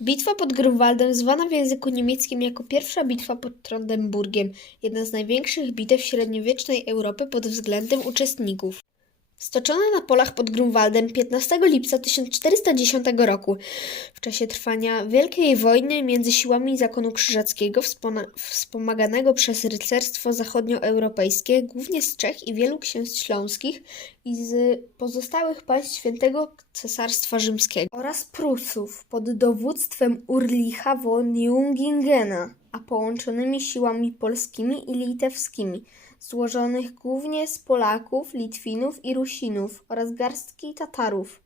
Bitwa pod Grunwaldem, zwana w języku niemieckim jako pierwsza bitwa pod Trondemburgiem, jedna z największych bitew średniowiecznej Europy pod względem uczestników. Stoczona na polach pod Grunwaldem 15 lipca 1410 roku, w czasie trwania Wielkiej Wojny między siłami zakonu krzyżackiego, wspomaganego przez rycerstwo zachodnioeuropejskie, głównie z Czech i wielu księstw śląskich i z pozostałych państw Świętego Cesarstwa Rzymskiego oraz Prusów pod dowództwem Urlicha von Jungingena, a połączonymi siłami polskimi i litewskimi, złożonych głównie z Polaków, Litwinów i Rusinów oraz garstki Tatarów.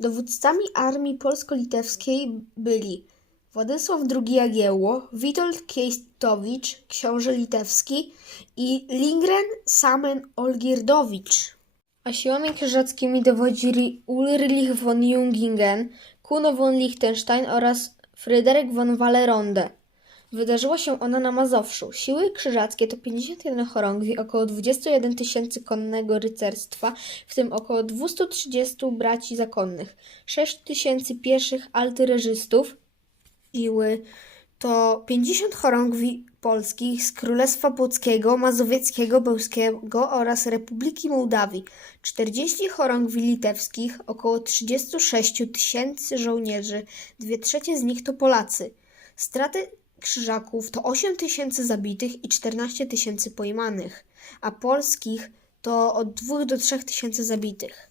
Dowódcami armii polsko-litewskiej byli Władysław II Jagiełło, Witold Kiejstowicz, książę litewski i Lindgren Samen Olgierdowicz. A siłami krzyżackimi dowodzili Ulrich von Jungingen, Kuno von Liechtenstein oraz Fryderyk von Walleronde. Wydarzyła się ona na Mazowszu. Siły krzyżackie to 51 chorągwi, około 21 tysięcy konnego rycerstwa, w tym około 230 braci zakonnych, 6 tysięcy pieszych altyreżystów. Siły to 50 chorągwi polskich z Królestwa Płockiego, Mazowieckiego, Bełskiego oraz Republiki Mołdawii, 40 chorągwi litewskich, około 36 tysięcy żołnierzy, dwie trzecie z nich to Polacy. Straty krzyżaków to 8 tysięcy zabitych i 14 tysięcy pojmanych, a polskich to od 2 do 3 tysięcy zabitych.